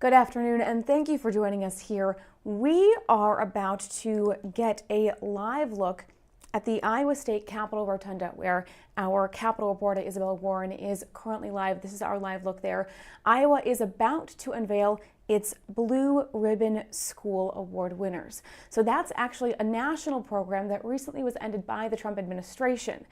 Good afternoon, and thank you for joining us here. We are about to get a live look at the Iowa State Capitol Rotunda, where our Capitol reporter Isabel Warren is currently live. This is our live look there. Iowa is about to unveil its Blue Ribbon School Award winners. So that's actually a national program that recently was ended by the Trump administration.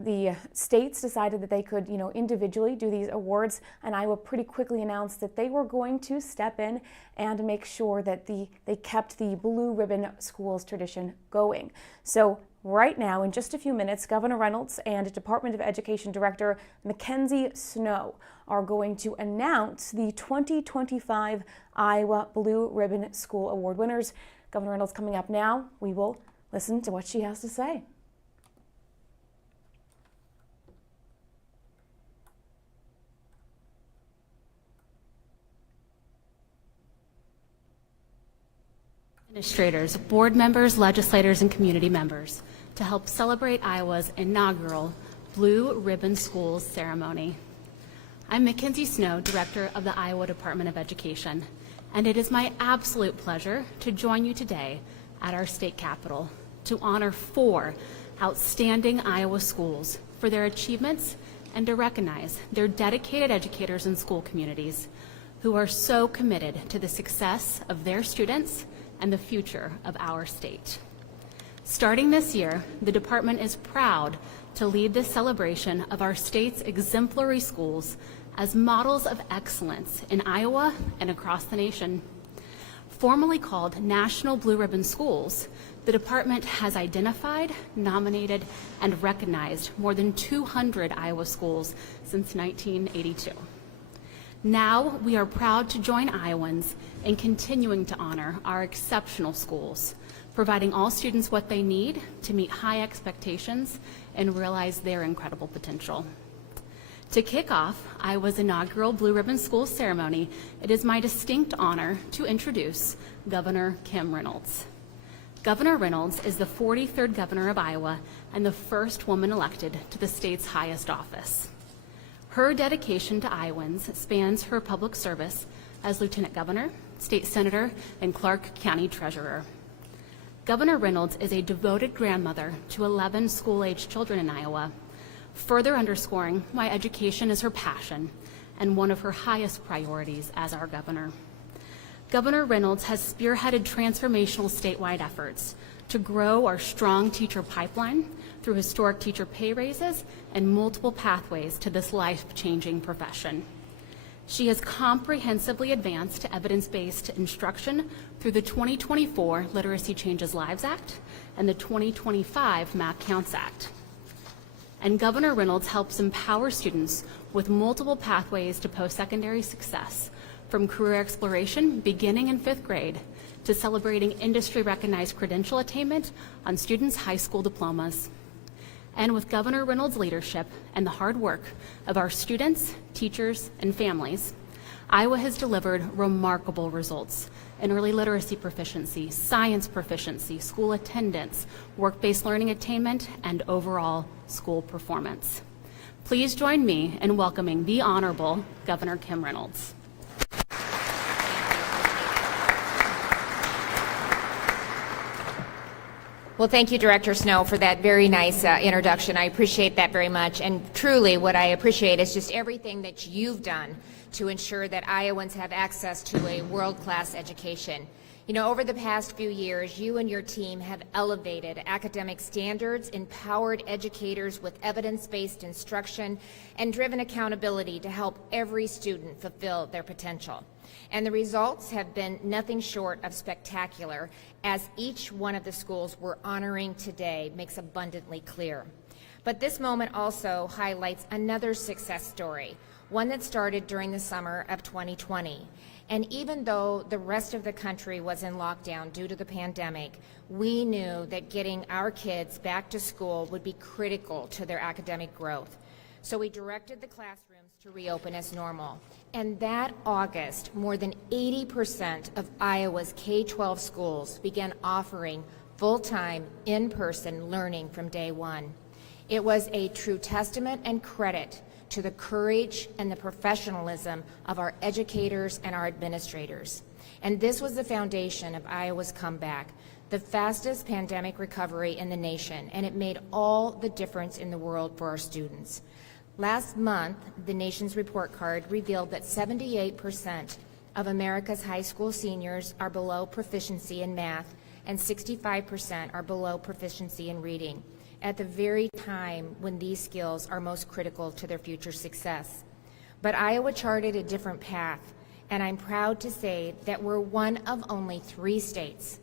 The states decided that they could, individually do these awards, and Iowa pretty quickly announced that they were going to step in and make sure that they kept the Blue Ribbon Schools tradition going. So right now, in just a few minutes, Governor Reynolds and Department of Education Director Mackenzie Snow are going to announce the 2025 Iowa Blue Ribbon School Award winners. Governor Reynolds coming up now. We will listen to what she has to say. Administrators, board members, legislators, and community members to help celebrate Iowa's inaugural Blue Ribbon Schools ceremony. I'm Mackenzie Snow, Director of the Iowa Department of Education, and it is my absolute pleasure to join you today at our state capitol to honor 4 outstanding Iowa schools for their achievements and to recognize their dedicated educators and school communities who are so committed to the success of their students and the future of our state. Starting this year, the department is proud to lead this celebration of our state's exemplary schools as models of excellence in Iowa and across the nation. Formerly called National Blue Ribbon Schools, the department has identified, nominated, and recognized more than 200 Iowa schools since 1982. Now, we are proud to join Iowans in continuing to honor our exceptional schools, providing all students what they need to meet high expectations and realize their incredible potential. To kick off Iowa's inaugural Blue Ribbon Schools ceremony, it is my distinct honor to introduce Governor Kim Reynolds. Governor Reynolds is the 43rd governor of Iowa and the first woman elected to the state's highest office. Her dedication to Iowans spans her public service as Lieutenant Governor, State Senator, and Clark County Treasurer. Governor Reynolds is a devoted grandmother to 11 school-aged children in Iowa, further underscoring why education is her passion and one of her highest priorities as our governor. Governor Reynolds has spearheaded transformational statewide efforts to grow our strong teacher pipeline through historic teacher pay raises and multiple pathways to this life-changing profession. She has comprehensively advanced evidence-based instruction through the 2024 Literacy Changes Lives Act and the 2025 Math Counts Act. And Governor Reynolds helps empower students with multiple pathways to post-secondary success, from career exploration beginning in 5th grade to celebrating industry-recognized credential attainment on students' high school diplomas. And with Governor Reynolds' leadership and the hard work of our students, teachers, and families, Iowa has delivered remarkable results in early literacy proficiency, science proficiency, school attendance, work-based learning attainment, and overall school performance. Please join me in welcoming the Honorable Governor Kim Reynolds. Well, thank you, Director Snow, for that very nice introduction. I appreciate that very much. And truly, what I appreciate is just everything that you've done to ensure that Iowans have access to a world-class education. You know, over the past few years, you and your team have elevated academic standards, empowered educators with evidence-based instruction, and driven accountability to help every student fulfill their potential. And the results have been nothing short of spectacular, as each one of the schools we're honoring today makes abundantly clear. But this moment also highlights another success story, one that started during the summer of 2020. And even though the rest of the country was in lockdown due to the pandemic, we knew that getting our kids back to school would be critical to their academic growth. So we directed the classrooms to reopen as normal. And that August, more than 80% of Iowa's K-12 schools began offering full-time, in-person learning from day one. It was a true testament and credit to the courage and the professionalism of our educators and our administrators. And this was the foundation of Iowa's comeback, the fastest pandemic recovery in the nation, and it made all the difference in the world for our students. Last month, the nation's report card revealed that 78% of America's high school seniors are below proficiency in math, and 65% are below proficiency in reading, at the very time when these skills are most critical to their future success. But Iowa charted a different path, and I'm proud to say that we're one of only 3 states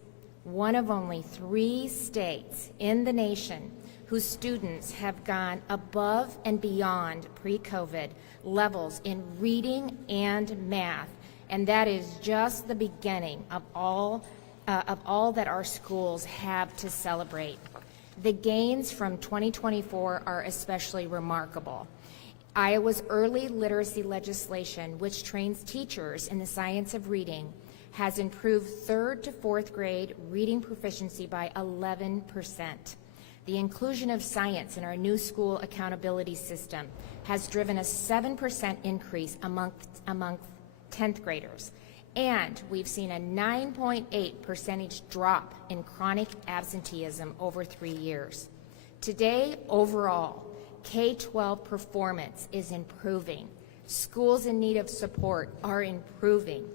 in the nation whose students have gone above and beyond pre-COVID levels in reading and math, and that is just the beginning of all that our schools have to celebrate. The gains from 2024 are especially remarkable. Iowa's early literacy legislation, which trains teachers in the science of reading, has improved 3rd to 4th grade reading proficiency by 11%. The inclusion of science in our new school accountability system has driven a 7% increase among 10th graders. And we've seen a 9.8% drop in chronic absenteeism over 3 years. Today, overall, K-12 performance is improving. Schools in need of support are improving.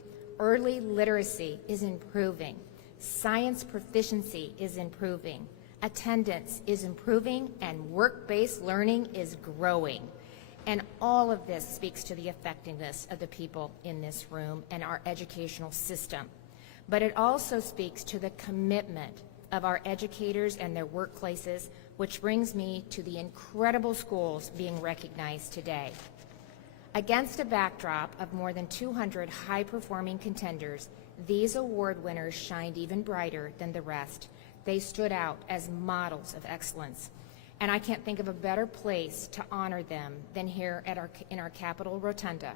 Early literacy is improving. Science proficiency is improving. Attendance is improving, and work-based learning is growing. And all of this speaks to the effectiveness of the people in this room and our educational system. But it also speaks to the commitment of our educators and their workplaces, which brings me to the incredible schools being recognized today. Against a backdrop of more than 200 high-performing contenders, these award winners shined even brighter than the rest. They stood out as models of excellence. And I can't think of a better place to honor them than here at in our Capitol Rotunda.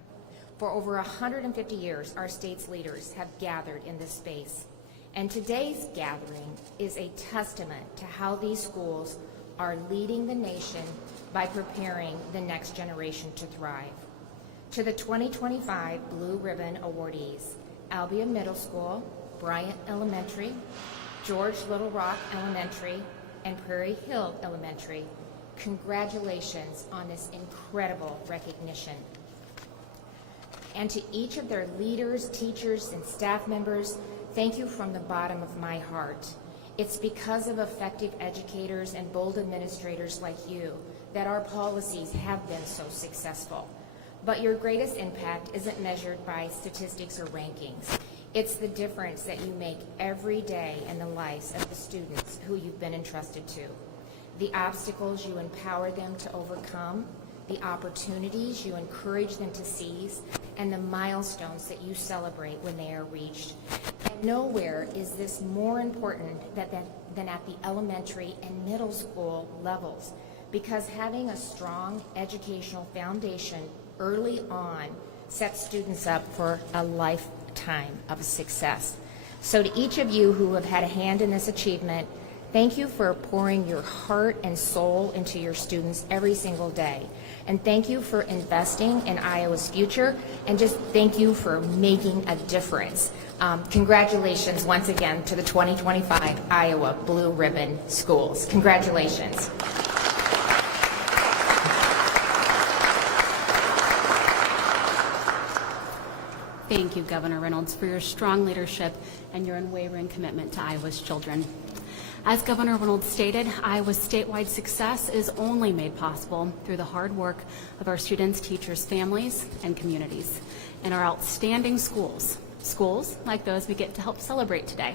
For over 150 years, our state's leaders have gathered in this space. And today's gathering is a testament to how these schools are leading the nation by preparing the next generation to thrive. To the 2025 Blue Ribbon awardees, Albia Middle School, Bryant Elementary, George Little Rock Elementary, and Prairie Hill Elementary, congratulations on this incredible recognition. And to each of their leaders, teachers, and staff members, thank you from the bottom of my heart. It's because of effective educators and bold administrators like you that our policies have been so successful. But your greatest impact isn't measured by statistics or rankings. It's the difference that you make every day in the lives of the students who you've been entrusted to. The obstacles you empower them to overcome, the opportunities you encourage them to seize, and the milestones that you celebrate when they are reached. And nowhere is this more important than at the elementary and middle school levels, because having a strong educational foundation early on sets students up for a lifetime of success. So to each of you who have had a hand in this achievement, thank you for pouring your heart and soul into your students every single day. And thank you for investing in Iowa's future, and just thank you for making a difference. Congratulations once again to the 2025 Iowa Blue Ribbon Schools. Congratulations. Thank you, Governor Reynolds, for your strong leadership and your unwavering commitment to Iowa's children. As Governor Reynolds stated, Iowa's statewide success is only made possible through the hard work of our students, teachers, families, and communities, and our outstanding schools like those we get to help celebrate today.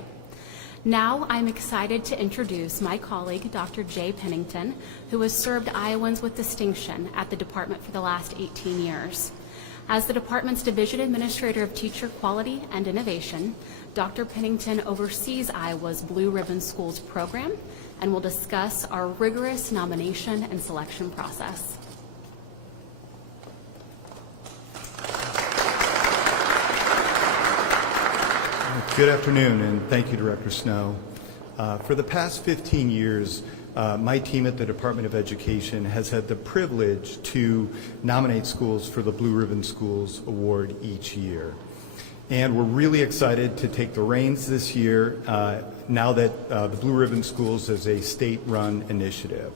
Now I'm excited to introduce my colleague, Dr. Jay Pennington, who has served Iowans with distinction at the department for the last 18 years. As the department's Division Administrator of Teacher Quality and Innovation, Dr. Pennington oversees Iowa's Blue Ribbon Schools program and will discuss our rigorous nomination and selection process. Good afternoon, and thank you, Director Snow. For the past 15 years, my team at the Department of Education has had the privilege to nominate schools for the Blue Ribbon Schools Award each year. And we're really excited to take the reins this year now that the Blue Ribbon Schools is a state-run initiative.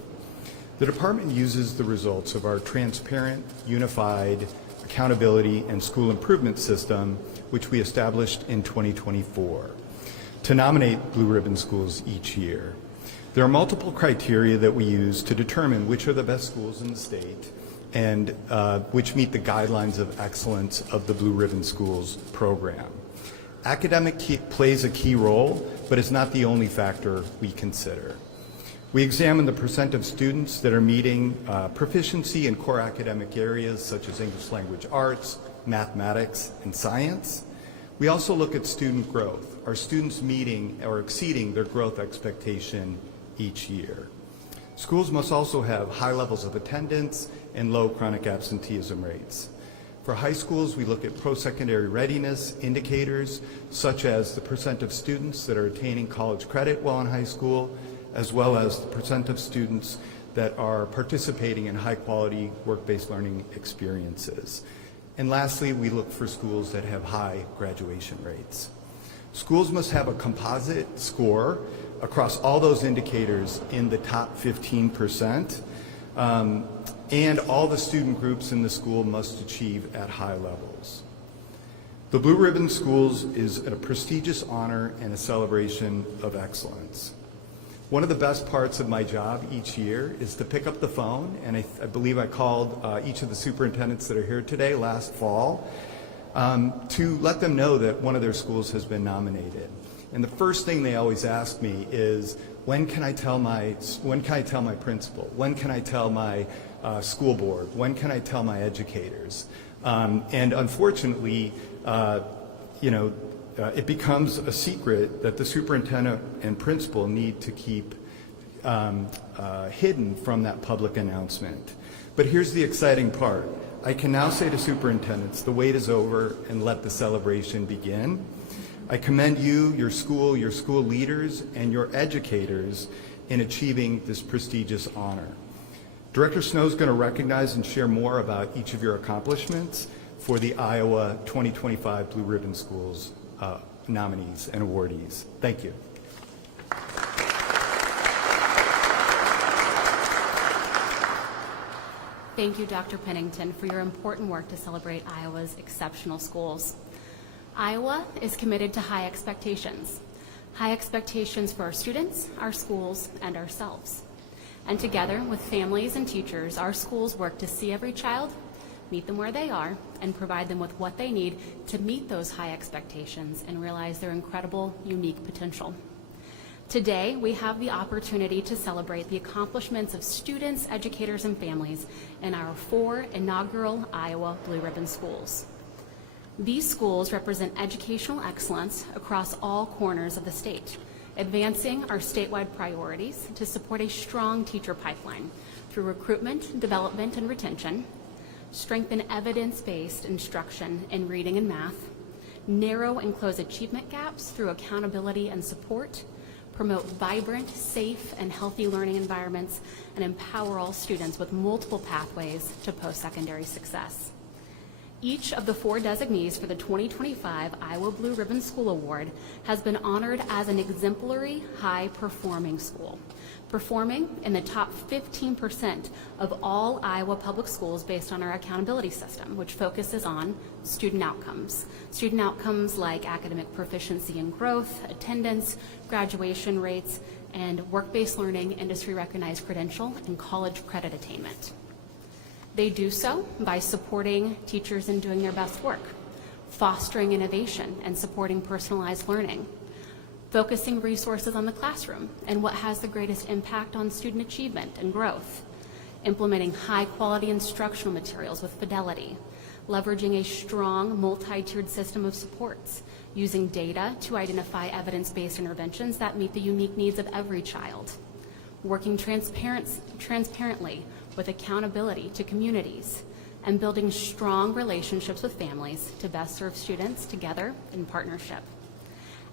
The department uses the results of our transparent, unified accountability and school improvement system, which we established in 2024, to nominate Blue Ribbon schools each year. There are multiple criteria that we use to determine which are the best schools in the state and which meet the guidelines of excellence of the Blue Ribbon Schools program. Academic plays a key role, but it's not the only factor we consider. We examine the percent of students that are meeting proficiency in core academic areas such as English language arts, mathematics, and science. We also look at student growth. Are students meeting or exceeding their growth expectation each year? Schools must also have high levels of attendance and low chronic absenteeism rates. For high schools, we look at post-secondary readiness indicators, such as the percent of students that are attaining college credit while in high school, as well as the percent of students that are participating in high-quality work-based learning experiences. And lastly, we look for schools that have high graduation rates. Schools must have a composite score across all those indicators in the top 15%, and all the student groups in the school must achieve at high levels. The Blue Ribbon Schools is a prestigious honor and a celebration of excellence. One of the best parts of my job each year is to pick up the phone, and I believe I called each of the superintendents that are here today last fall to let them know that one of their schools has been nominated. And the first thing they always ask me is, when can I tell my principal? When can I tell my school board? When can I tell my educators? And unfortunately, it becomes a secret that the superintendent and principal need to keep hidden from that public announcement. But here's the exciting part. I can now say to superintendents, the wait is over and let the celebration begin. I commend you, your school leaders, and your educators in achieving this prestigious honor. Director Snow is going to recognize and share more about each of your accomplishments for the Iowa 2025 Blue Ribbon Schools nominees and awardees. Thank you. Thank you, Dr. Pennington, for your important work to celebrate Iowa's exceptional schools. Iowa is committed to high expectations for our students, our schools, and ourselves. And together with families and teachers, our schools work to see every child, meet them where they are, and provide them with what they need to meet those high expectations and realize their incredible, unique potential. Today, we have the opportunity to celebrate the accomplishments of students, educators, and families in our 4 inaugural Iowa Blue Ribbon Schools. These schools represent educational excellence across all corners of the state, advancing our statewide priorities to support a strong teacher pipeline through recruitment, development, and retention, strengthen evidence-based instruction in reading and math, narrow and close achievement gaps through accountability and support, promote vibrant, safe, and healthy learning environments, and empower all students with multiple pathways to post-secondary success. Each of the 4 designees for the 2025 Iowa Blue Ribbon School Award has been honored as an exemplary, high-performing school, performing in the top 15% of all Iowa public schools based on our accountability system, which focuses on student outcomes. Student outcomes like academic proficiency and growth, attendance, graduation rates, and work-based learning, industry-recognized credential, and college credit attainment. They do so by supporting teachers in doing their best work, fostering innovation and supporting personalized learning, focusing resources on the classroom and what has the greatest impact on student achievement and growth, implementing high-quality instructional materials with fidelity, leveraging a strong multi-tiered system of supports, using data to identify evidence-based interventions that meet the unique needs of every child, working transparently with accountability to communities, and building strong relationships with families to best serve students together in partnership.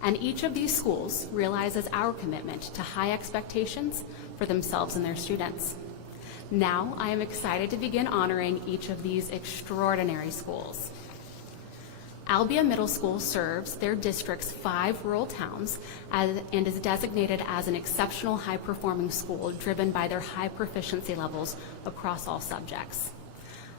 And each of these schools realizes our commitment to high expectations for themselves and their students. Now, I am excited to begin honoring each of these extraordinary schools. Albia Middle School serves their district's 5 rural towns and is designated as an exceptional high-performing school driven by their high proficiency levels across all subjects.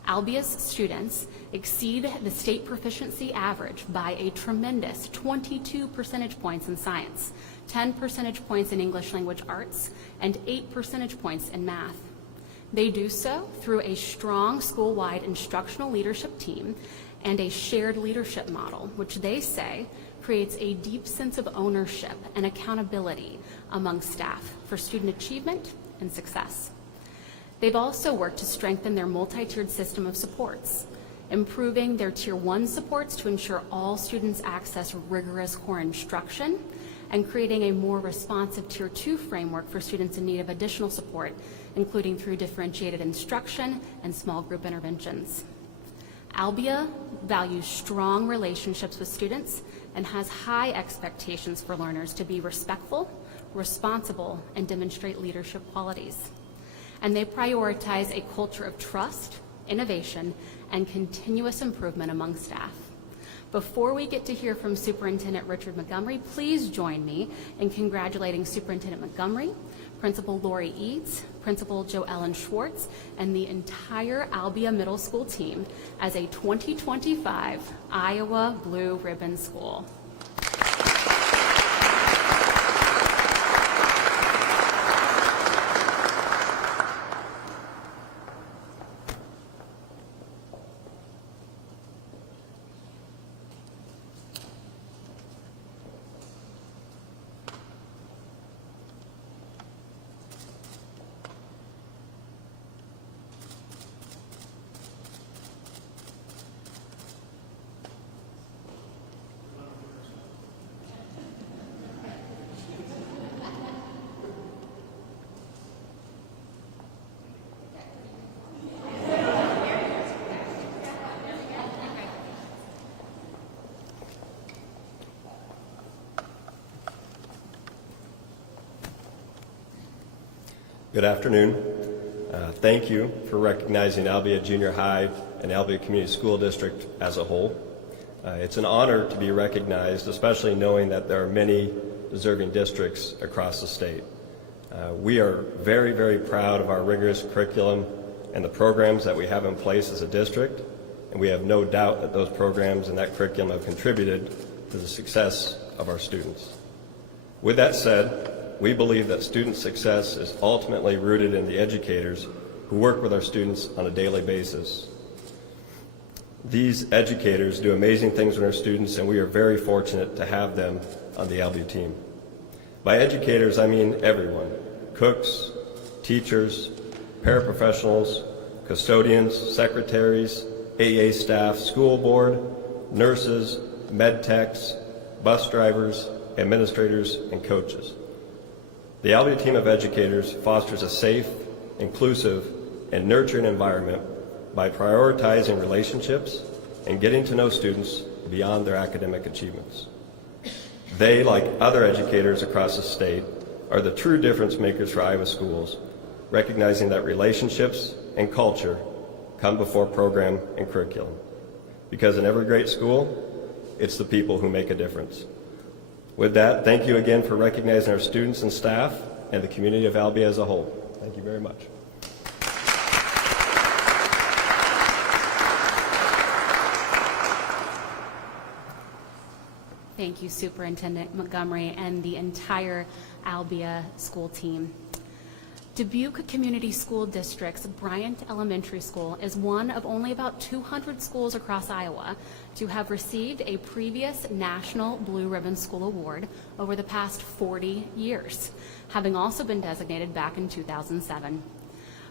Albia's students exceed the state proficiency average by a tremendous 22 percentage points in science, 10 percentage points in English language arts, and 8 percentage points in math. They do so through a strong school-wide instructional leadership team and a shared leadership model, which they say creates a deep sense of ownership and accountability among staff for student achievement and success. They've also worked to strengthen their multi-tiered system of supports, improving their Tier 1 supports to ensure all students access rigorous core instruction, and creating a more responsive Tier 2 framework for students in need of additional support, including through differentiated instruction and small group interventions. Albia values strong relationships with students and has high expectations for learners to be respectful, responsible, and demonstrate leadership qualities. And they prioritize a culture of trust, innovation, and continuous improvement among staff. Before we get to hear from Superintendent Richard Montgomery, please join me in congratulating Superintendent Montgomery, Principal Lori Eads, Principal Jo Ellen Schwartz, and the entire Albia Middle School team as a 2025 Iowa Blue Ribbon School. Good afternoon. Thank you for recognizing Albia Junior High and Albia Community School District as a whole. It's an honor to be recognized, especially knowing that there are many deserving districts across the state. We are very, very proud of our rigorous curriculum and the programs that we have in place as a district, and we have no doubt that those programs and that curriculum have contributed to the success of our students. With that said, we believe that student success is ultimately rooted in the educators who work with our students on a daily basis. These educators do amazing things with our students, and we are very fortunate to have them on the Albia team. By educators, I mean everyone: cooks, teachers, paraprofessionals, custodians, secretaries, AA staff, school board, nurses, med techs, bus drivers, administrators, and coaches. The Albia team of educators fosters a safe, inclusive, and nurturing environment by prioritizing relationships and getting to know students beyond their academic achievements. They, like other educators across the state, are the true difference makers for Iowa schools, recognizing that relationships and culture come before program and curriculum. Because in every great school, it's the people who make a difference. With that, thank you again for recognizing our students and staff and the community of Albia as a whole. Thank you very much. Thank you, Superintendent Montgomery and the entire Albia school team. Dubuque Community School District's Bryant Elementary School is one of only about 200 schools across Iowa to have received a previous National Blue Ribbon School Award over the past 40 years, having also been designated back in 2007.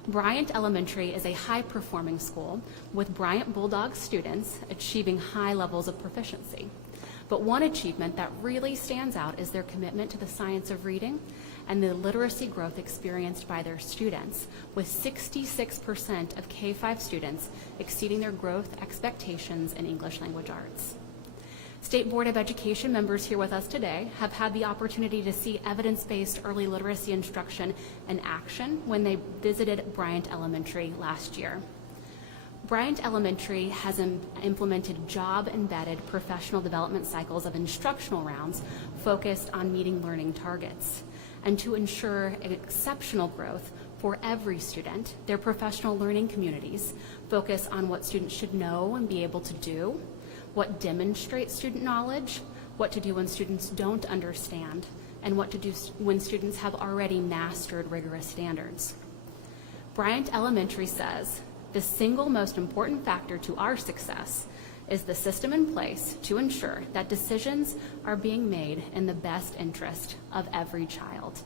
Bryant Elementary is a high-performing school with Bryant Bulldog students achieving high levels of proficiency. But one achievement that really stands out is their commitment to the science of reading and the literacy growth experienced by their students, with 66% of K-5 students exceeding their growth expectations in English language arts. State Board of Education members here with us today have had the opportunity to see evidence-based early literacy instruction in action when they visited Bryant Elementary last year. Bryant Elementary has implemented job-embedded professional development cycles of instructional rounds focused on meeting learning targets. And to ensure exceptional growth for every student, their professional learning communities focus on what students should know and be able to do, what demonstrates student knowledge, what to do when students don't understand, and what to do when students have already mastered rigorous standards. Bryant Elementary says, the single most important factor to our success is the system in place to ensure that decisions are being made in the best interest of every child.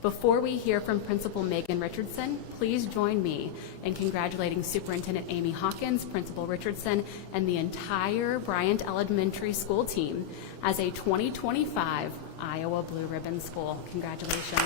Before we hear from Principal Megan Richardson, please join me in congratulating Superintendent Amy Hawkins, Principal Richardson, and the entire Bryant Elementary School team as a 2025 Iowa Blue Ribbon School. Congratulations.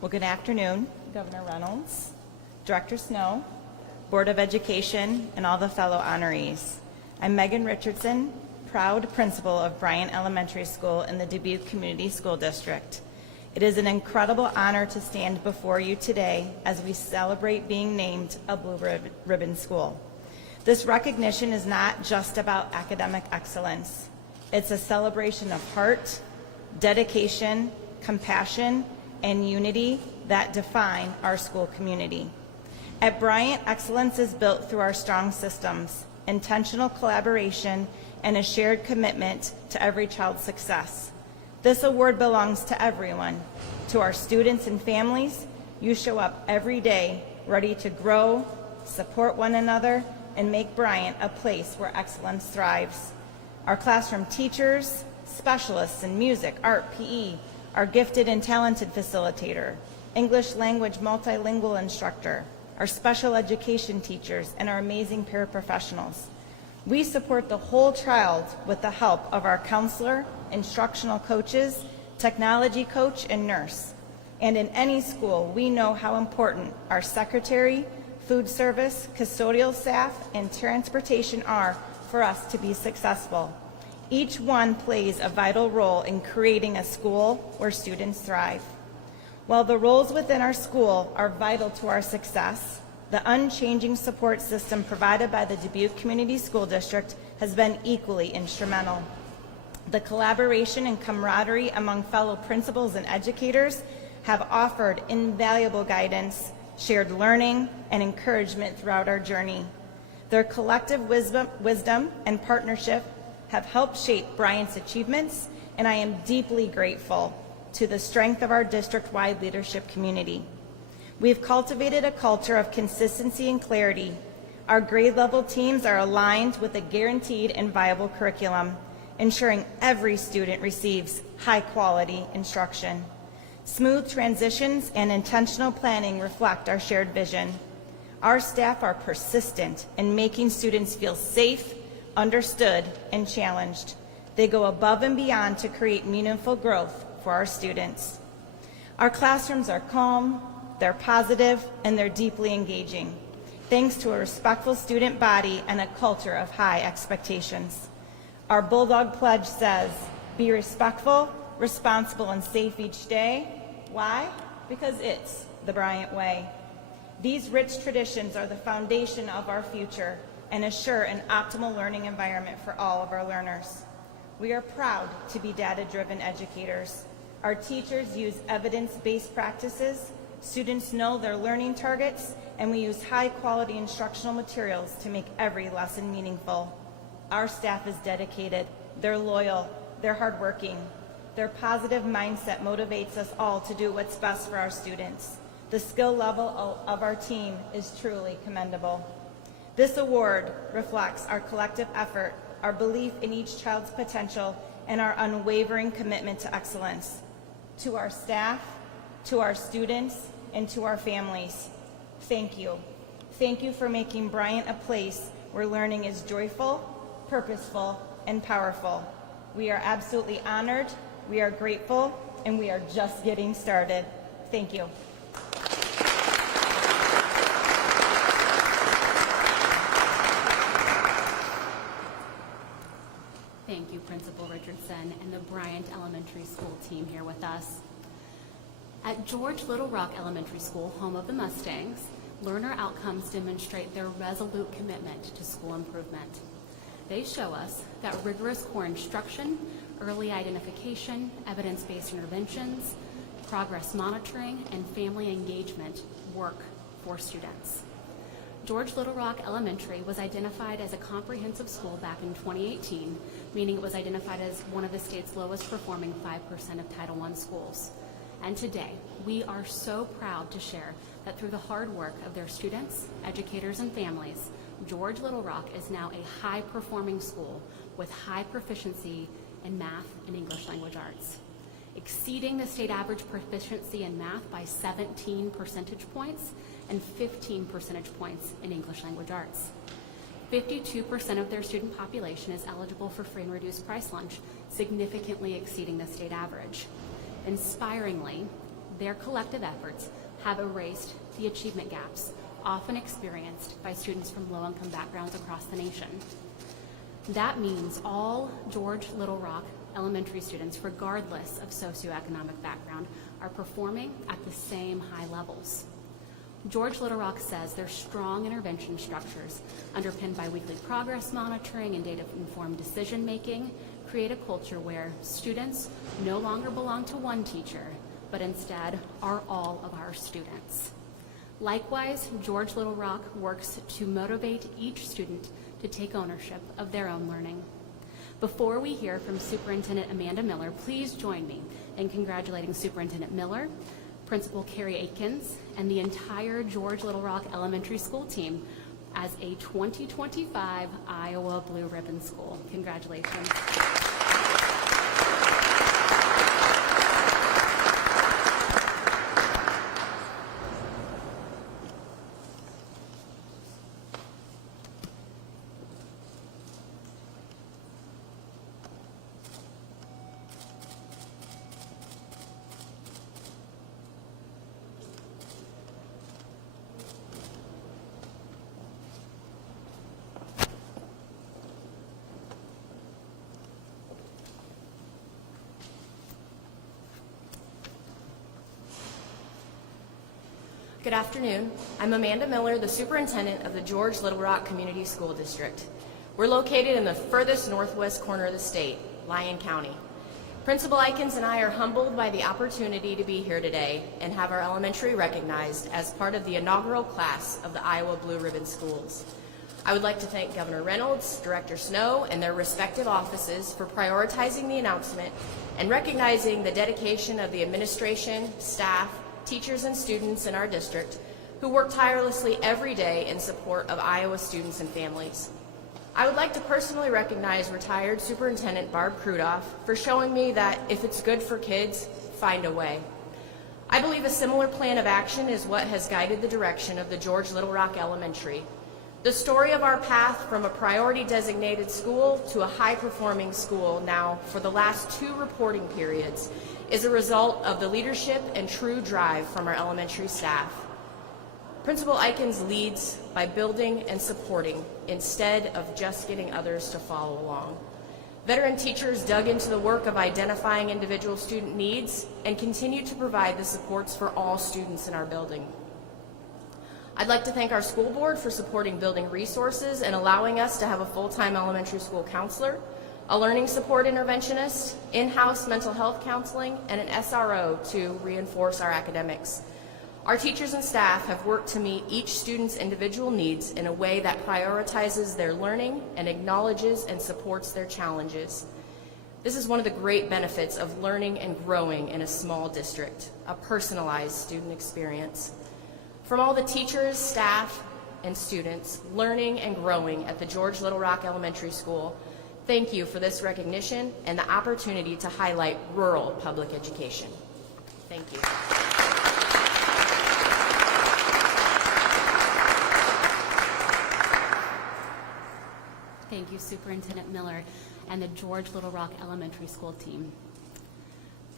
Well, good afternoon, Governor Reynolds, Director Snow, Board of Education, and all the fellow honorees. I'm Megan Richardson, proud principal of Bryant Elementary School in the Dubuque Community School District. It is an incredible honor to stand before you today as we celebrate being named a Blue Ribbon School. This recognition is not just about academic excellence. It's a celebration of heart, dedication, compassion, and unity that define our school community. At Bryant, excellence is built through our strong systems, intentional collaboration, and a shared commitment to every child's success. This award belongs to everyone. To our students and families, you show up every day ready to grow, support one another, and make Bryant a place where excellence thrives. Our classroom teachers, specialists in music, art, PE, our gifted and talented facilitator, English language multilingual instructor, our special education teachers, and our amazing paraprofessionals. We support the whole child with the help of our counselor, instructional coaches, technology coach, and nurse. And in any school, we know how important our secretary, food service, custodial staff, and transportation are for us to be successful. Each one plays a vital role in creating a school where students thrive. While the roles within our school are vital to our success, the unchanging support system provided by the Dubuque Community School District has been equally instrumental. The collaboration and camaraderie among fellow principals and educators have offered invaluable guidance, shared learning, and encouragement throughout our journey. Their collective wisdom and partnership have helped shape Bryant's achievements, and I am deeply grateful to the strength of our district-wide leadership community. We've cultivated a culture of consistency and clarity. Our grade level teams are aligned with a guaranteed and viable curriculum, ensuring every student receives high-quality instruction. Smooth transitions and intentional planning reflect our shared vision. Our staff are persistent in making students feel safe, understood, and challenged. They go above and beyond to create meaningful growth for our students. Our classrooms are calm, they're positive, and they're deeply engaging, thanks to a respectful student body and a culture of high expectations. Our Bulldog Pledge says, be respectful, responsible, and safe each day. Why? Because it's the Bryant way. These rich traditions are the foundation of our future and assure an optimal learning environment for all of our learners. We are proud to be data-driven educators. Our teachers use evidence-based practices, students know their learning targets, and we use high-quality instructional materials to make every lesson meaningful. Our staff is dedicated, they're loyal, they're hardworking. Their positive mindset motivates us all to do what's best for our students. The skill level of our team is truly commendable. This award reflects our collective effort, our belief in each child's potential, and our unwavering commitment to excellence. To our staff, to our students, and to our families, thank you. Thank you for making Bryant a place where learning is joyful, purposeful, and powerful. We are absolutely honored, we are grateful, and we are just getting started. Thank you. Thank you, Principal Richardson and the Bryant Elementary School team here with us. At George Little Rock Elementary School, home of the Mustangs, learner outcomes demonstrate their resolute commitment to school improvement. They show us that rigorous core instruction, early identification, evidence-based interventions, progress monitoring, and family engagement work for students. George Little Rock Elementary was identified as a comprehensive school back in 2018, meaning it was identified as one of the state's lowest performing 5% of Title I schools. And today, we are so proud to share that through the hard work of their students, educators, and families, George Little Rock is now a high-performing school with high proficiency in math and English language arts, exceeding the state average proficiency in math by 17 percentage points and 15 percentage points in English language arts. 52% of their student population is eligible for free and reduced price lunch, significantly exceeding the state average. Inspiringly, their collective efforts have erased the achievement gaps often experienced by students from low-income backgrounds across the nation. That means all George Little Rock elementary students, regardless of socioeconomic background, are performing at the same high levels. George Little Rock says their strong intervention structures, underpinned by weekly progress monitoring and data-informed decision-making, create a culture where students no longer belong to one teacher, but instead are all of our students. Likewise, George Little Rock works to motivate each student to take ownership of their own learning. Before we hear from Superintendent Amanda Miller, please join me in congratulating Superintendent Miller, Principal Carrie Aikens, and the entire George Little Rock Elementary School team as a 2025 Iowa Blue Ribbon School. Congratulations. Good afternoon. I'm Amanda Miller, the superintendent of the George Little Rock Community School District. We're located in the furthest northwest corner of the state, Lyon County. Principal Aikens and I are humbled by the opportunity to be here today and have our elementary recognized as part of the inaugural class of the Iowa Blue Ribbon Schools. I would like to thank Governor Reynolds, Director Snow, and their respective offices for prioritizing the announcement and recognizing the dedication of the administration, staff, teachers, and students in our district who work tirelessly every day in support of Iowa students and families. I would like to personally recognize retired Superintendent Barb Krudoff for showing me that if it's good for kids, find a way. I believe a similar plan of action is what has guided the direction of the George Little Rock Elementary. The story of our path from a priority designated school to a high-performing school now for the last 2 reporting periods is a result of the leadership and true drive from our elementary staff. Principal Aikens leads by building and supporting instead of just getting others to follow along. Veteran teachers dug into the work of identifying individual student needs and continue to provide the supports for all students in our building. I'd like to thank our school board for supporting building resources and allowing us to have a full-time elementary school counselor, a learning support interventionist, in-house mental health counseling, and an SRO to reinforce our academics. Our teachers and staff have worked to meet each student's individual needs in a way that prioritizes their learning and acknowledges and supports their challenges. This is one of the great benefits of learning and growing in a small district, a personalized student experience. From all the teachers, staff, and students learning and growing at the George Little Rock Elementary School, thank you for this recognition and the opportunity to highlight rural public education. Thank you. Thank you, Superintendent Miller and the George Little Rock Elementary School team.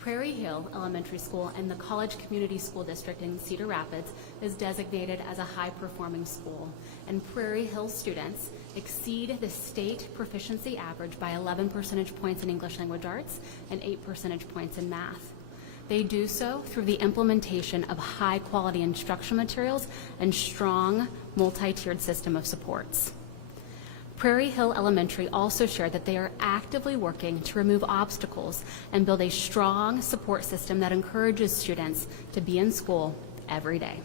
Prairie Hill Elementary School and the College Community School District in Cedar Rapids is designated as a high-performing school, and Prairie Hill students exceed the state proficiency average by 11 percentage points in English language arts and 8 percentage points in math. They do so through the implementation of high-quality instructional materials and strong multi-tiered system of supports. Prairie Hill Elementary also shared that they are actively working to remove obstacles and build a strong support system that encourages students to be in school every day.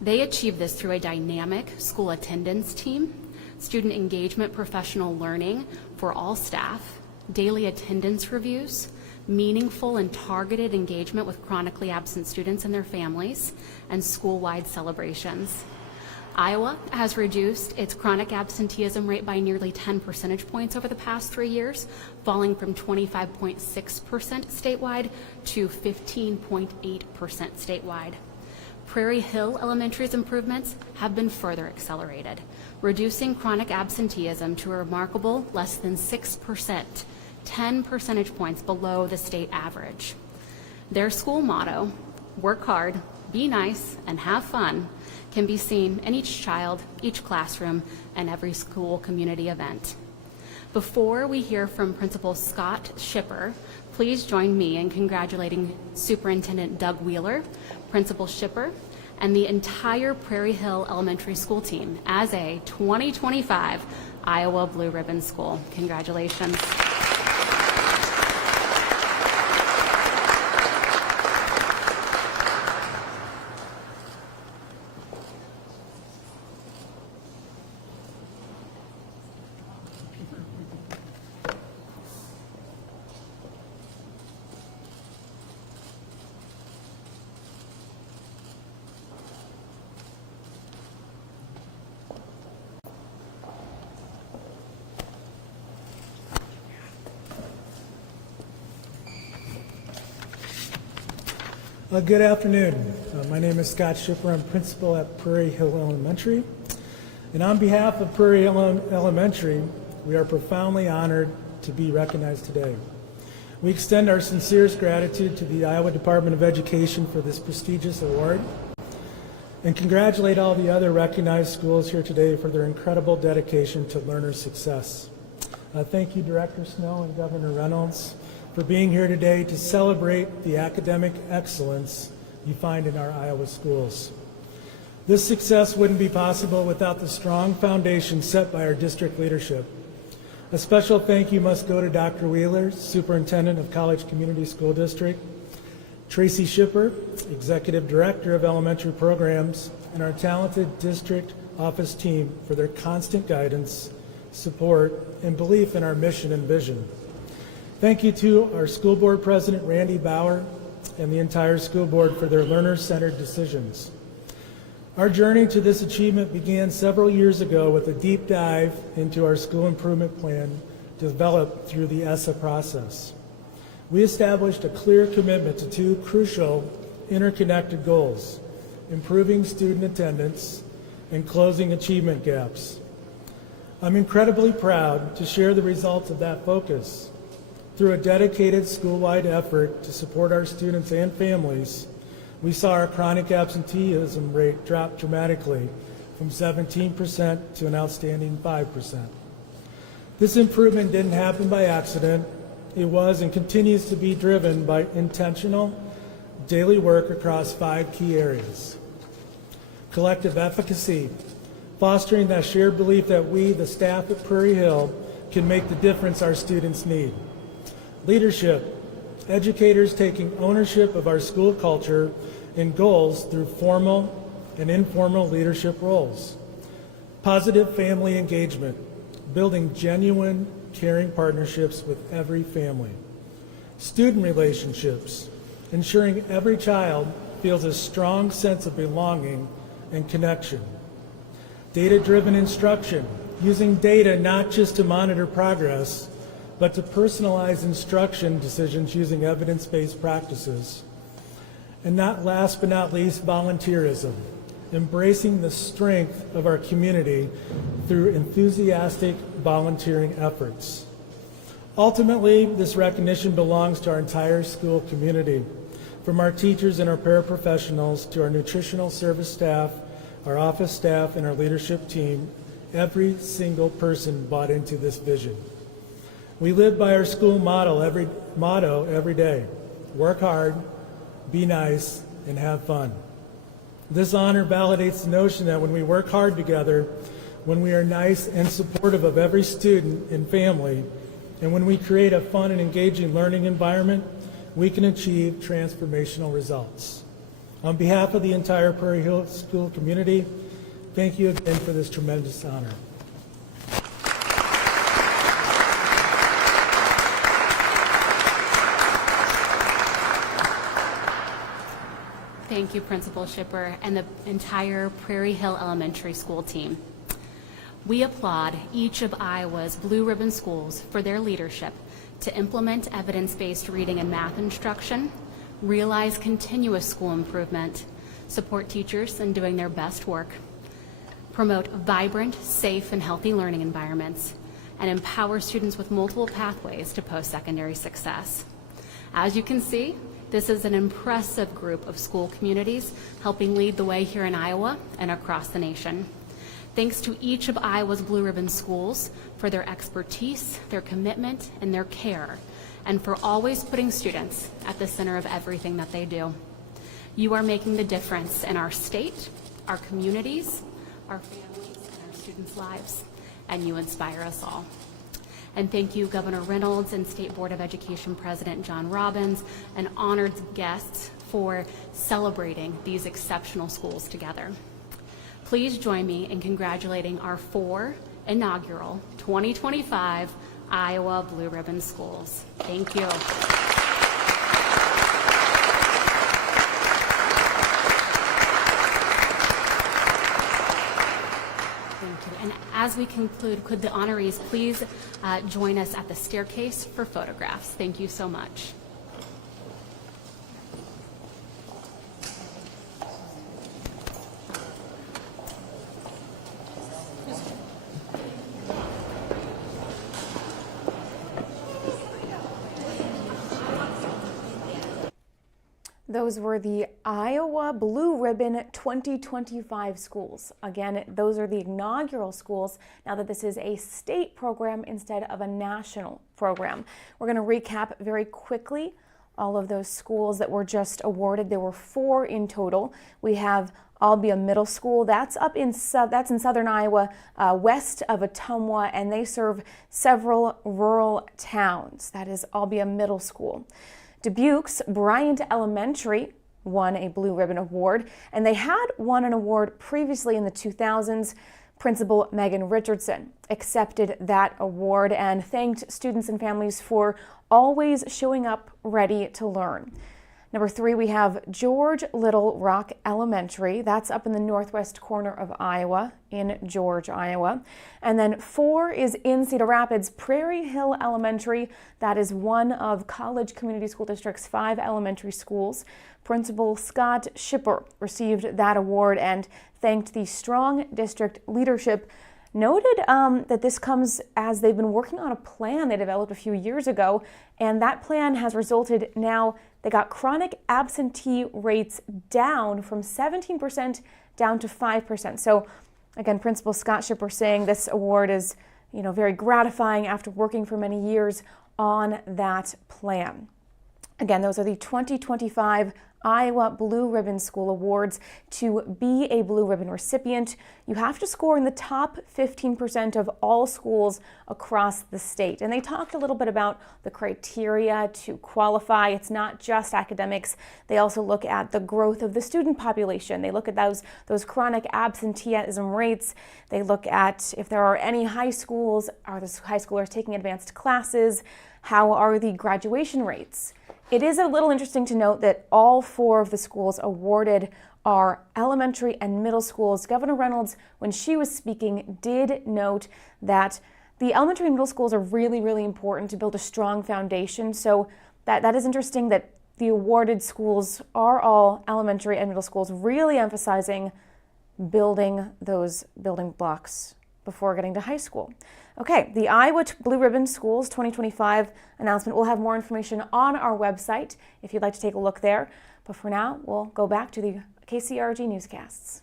They achieve this through a dynamic school attendance team, student engagement professional learning for all staff, daily attendance reviews, meaningful and targeted engagement with chronically absent students and their families, and school-wide celebrations. Iowa has reduced its chronic absenteeism rate by nearly 10 percentage points over the past 3 years, falling from 25.6% statewide to 15.8% statewide. Prairie Hill Elementary's improvements have been further accelerated, reducing chronic absenteeism to a remarkable less than 6%, 10 percentage points below the state average. Their school motto, work hard, be nice, and have fun, can be seen in each child, each classroom, and every school community event. Before we hear from Principal Scott Shipper, please join me in congratulating Superintendent Doug Wheeler, Principal Shipper, and the entire Prairie Hill Elementary School team as a 2025 Iowa Blue Ribbon School. Congratulations. Good afternoon. My name is Scott Shipper. I'm principal at Prairie Hill Elementary. And on behalf of Prairie Hill Elementary, we are profoundly honored to be recognized today. We extend our sincerest gratitude to the Iowa Department of Education for this prestigious award and congratulate all the other recognized schools here today for their incredible dedication to learner success. Thank you, Director Snow and Governor Reynolds, for being here today to celebrate the academic excellence you find in our Iowa schools. This success wouldn't be possible without the strong foundation set by our district leadership. A special thank you must go to Dr. Wheeler, Superintendent of College Community School District, Tracy Shipper, Executive Director of Elementary Programs, and our talented district office team for their constant guidance, support, and belief in our mission and vision. Thank you to our school board president, Randy Bauer, and the entire school board for their learner-centered decisions. Our journey to this achievement began several years ago with a deep dive into our school improvement plan developed through the ESSA process. We established a clear commitment to two crucial interconnected goals: improving student attendance and closing achievement gaps. I'm incredibly proud to share the results of that focus. Through a dedicated school-wide effort to support our students and families, we saw our chronic absenteeism rate drop dramatically from 17% to an outstanding 5%. This improvement didn't happen by accident. It was and continues to be driven by intentional daily work across 5 key areas: collective efficacy, fostering that shared belief that we, the staff at Prairie Hill, can make the difference our students need; leadership, educators taking ownership of our school culture and goals through formal and informal leadership roles; positive family engagement, building genuine caring partnerships with every family. Student relationships, ensuring every child feels a strong sense of belonging and connection. Data-driven instruction, using data not just to monitor progress, but to personalize instruction decisions using evidence-based practices. And last but not least, volunteerism, embracing the strength of our community through enthusiastic volunteering efforts. Ultimately, this recognition belongs to our entire school community, from our teachers and our paraprofessionals to our nutritional service staff, our office staff, and our leadership team. Every single person bought into this vision. We live by our school motto every day: work hard, be nice, and have fun. This honor validates the notion that when we work hard together, when we are nice and supportive of every student and family, and when we create a fun and engaging learning environment, we can achieve transformational results. On behalf of the entire Prairie Hill School community, thank you again for this tremendous honor. Thank you, Principal Shipper, and the entire Prairie Hill Elementary School team. We applaud each of Iowa's Blue Ribbon schools for their leadership to implement evidence-based reading and math instruction, realize continuous school improvement, support teachers in doing their best work, promote vibrant, safe, and healthy learning environments, and empower students with multiple pathways to post-secondary success. As you can see, this is an impressive group of school communities helping lead the way here in Iowa and across the nation. Thanks to each of Iowa's Blue Ribbon schools for their expertise, their commitment, and their care, and for always putting students at the center of everything that they do. You are making the difference in our state, our communities, our families, and our students' lives, and you inspire us all. And thank you, Governor Reynolds and State Board of Education President John Robbins, and honored guests for celebrating these exceptional schools together. Please join me in congratulating our 4 inaugural 2025 Iowa Blue Ribbon schools. Thank you. And as we conclude, could the honorees please join us at the staircase for photographs? Thank you so much. Those were the Iowa Blue Ribbon 2025 schools. Again, those are the inaugural schools now that this is a state program instead of a national program. We're going to recap very quickly all of those schools that were just awarded. There were 4 in total. We have Albia Middle School. That's in southern Iowa, west of Ottumwa, and they serve several rural towns. That is Albia Middle School. Dubuque's Bryant Elementary won a Blue Ribbon Award, and they had won an award previously in the 2000s. Principal Megan Richardson accepted that award and thanked students and families for always showing up ready to learn. Number 3, we have George Little Rock Elementary. That's up in the northwest corner of Iowa, in George, Iowa. And then 4 is in Cedar Rapids, Prairie Hill Elementary. That is one of College Community School District's 5 elementary schools. Principal Scott Shipper received that award and thanked the strong district leadership. Noted that this comes as they've been working on a plan they developed a few years ago, and that plan has resulted now they got chronic absentee rates down from 17% down to 5%. So again, Principal Scott Shipper saying this award is, very gratifying after working for many years on that plan. Again, those are the 2025 Iowa Blue Ribbon School Awards. To be a Blue Ribbon recipient, you have to score in the top 15% of all schools across the state. And they talked a little bit about the criteria to qualify. It's not just academics. They also look at the growth of the student population. They look at those chronic absenteeism rates. They look at if there are any high schools, are the high schoolers taking advanced classes? How are the graduation rates? It is a little interesting to note that all 4 of the schools awarded are elementary and middle schools. Governor Reynolds, when she was speaking, did note that the elementary and middle schools are really, really important to build a strong foundation. So that is interesting that the awarded schools are all elementary and middle schools, really emphasizing building those building blocks before getting to high school. Okay, the Iowa Blue Ribbon Schools 2025 announcement. We'll have more information on our website if you'd like to take a look there. But for now, we'll go back to the KCRG newscasts.